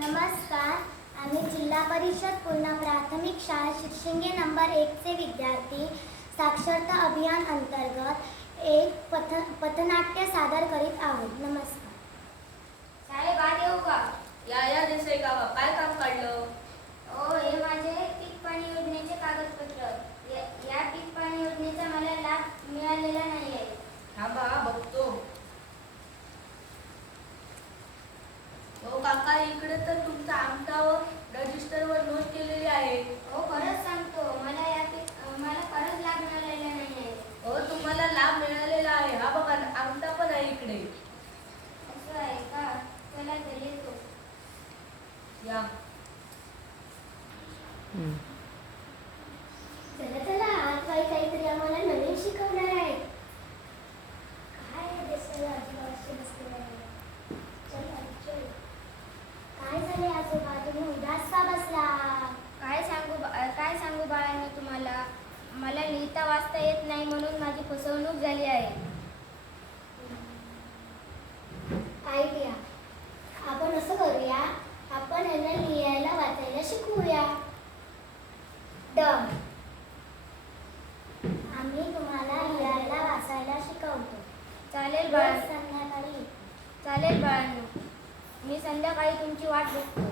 नमस्कार. आम्ही जिल्हा परिषद पूर्ण प्राथमिक शाळा शिरशिंगे नंबर 1 चे विद्यार्थी साक्षरता अभियान अंतर्गत एक पथनाट्य सादर करीत आहोत. नमस्कार. साहेब आज येऊ का? या देसाई काका, काय काम काढलं? हे माझे पीक पाणी योजनेचे कागदपत्र. या पीक पाणी योजनेचा मला लाभ मिळालेला नाही आहे. थांबा बघतो. हो काका, इकडे तर तुमचा अंगठावर रजिस्टरवर नोंद केलेली आहे. खरंच सांगतो, मला खरंच लाभ मिळालेला नाही आहे. तुम्हाला लाभ मिळालेला आहे. हा बघा, अंगठा पण आहे इकडे. असं आहे का? चला तर येतो. या. चला चला, आज काहीतरी आम्हाला नवीन शिकवणार आहे. काय देशाला आजूबाजूचे बसलेले आहे. चला चल. काय झाले आजोबा, तुम्ही उदास का बसला? काय सांगू बाळांनो तुम्हाला. मला लिहिता वाचता येत नाही म्हणून माझी फसवणूक झाली आहे. आयडिया. आपण असं करूया, आपण यांना लिहायला वाचायला शिकवूया. डन. आम्ही तुम्हाला लिहायला वाचायला शिकवतो. चालेल संध्याकाळी. चालेल बाळांनो, मी संध्याकाळी तुमची वाट बघतो.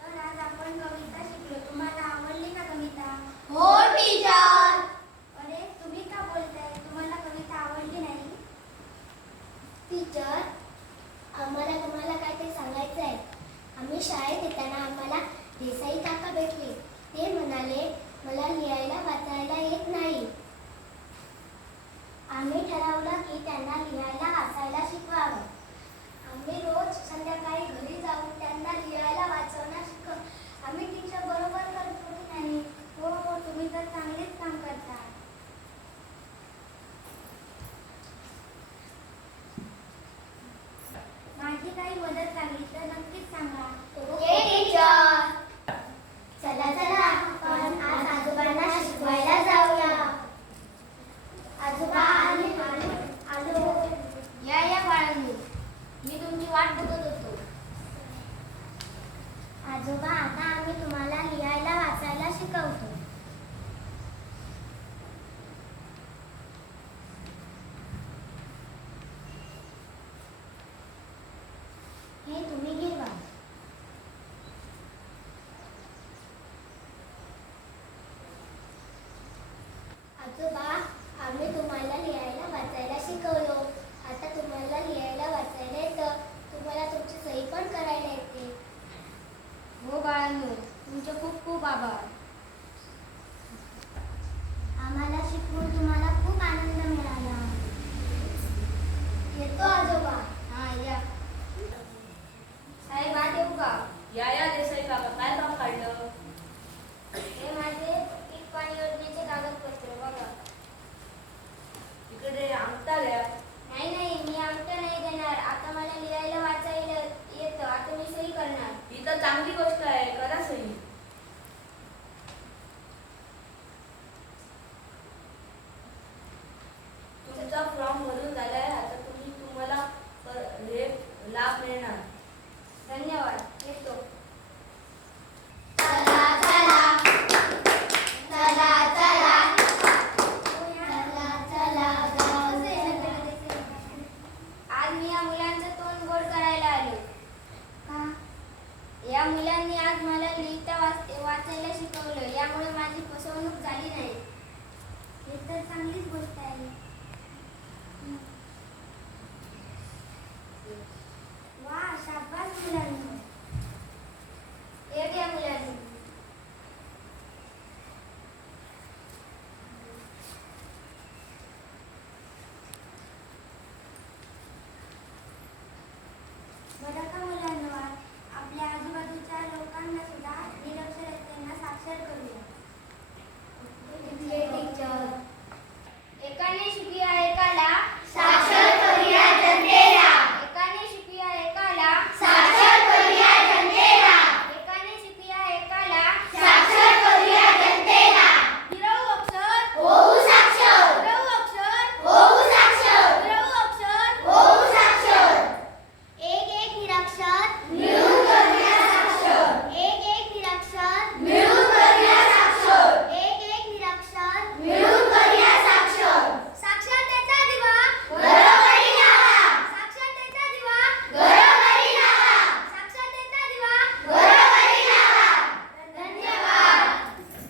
तर आज आपण कविता शिकलो. तुम्हाला आवडली का कविता? हो टीचर. अरे तुम्ही का बोलताय? तुम्हाला कविता आवडली नाही? टीचर, आम्हाला तुम्हाला काय ते सांगायचं आहे. आम्ही शाळेत येताना आम्हाला देसाई काका भेटले. ते म्हणाले मला लिहायला वाचायला येत नाही. आम्ही ठरवलं की त्यांना लिहायला वाचायला शिकवावं. आम्ही रोज संध्याकाळी घरी जाऊन त्यांना लिहायला वाचवणं शिकव. आम्ही टीचर बरोबर करतो की नाही? हो, तुम्ही तर चांगलेच काम करता. माझी काही मदत लागली तर नक्कीच सांगा. Okay teacher. चला चला, आपण आज आजोबांना शिकवायला जाऊया. आजोबा आलो. या बाळांनो, मी तुमची वाट बघत होतो. आजोबा, आता आम्ही तुम्हाला लिहायला वाचायला शिकवतो. हे तुम्ही गिरवा. आजोबा, आम्ही तुम्हाला लिहायला वाचायला शिकवलो. आता तुम्हाला लिहायला वाचायला येतं. तुम्हाला तुमची सही पण करायला येते. हो बाळांनो, तुमचे खूप खूप आभार. आम्हाला शिकवून तुम्हाला खूप आनंद मिळाला. येतो आजोबा. या. साहेब आज येऊ का? या देसाई काका, काय काम काढलं? हे माझे पीक पाणी योजनेचे कागदपत्र बघा. इकडे अंगठा द्या. नाही, मी अंगठा नाही देणार. आता मला लिहायला वाचायला येतं. आता मी सही करणार. ही तर चांगली गोष्ट आहे, करा सही. तुमचा फॉर्म भरून झालाय. आता तुम्हाला हे लाभ मिळणार. धन्यवाद. येतो. चला चला. चला चला. चला चला. आज मी या मुलांचं तोंड गोड करायला आलो. का? या मुलांनी आज मला लिहिता वाचायला शिकवलं. यामुळे माझी फसवणूक झाली नाही. हे तर चांगलीच गोष्ट आहे. वा, शाबास मुलांनो. एक या मुलांनी. बरं का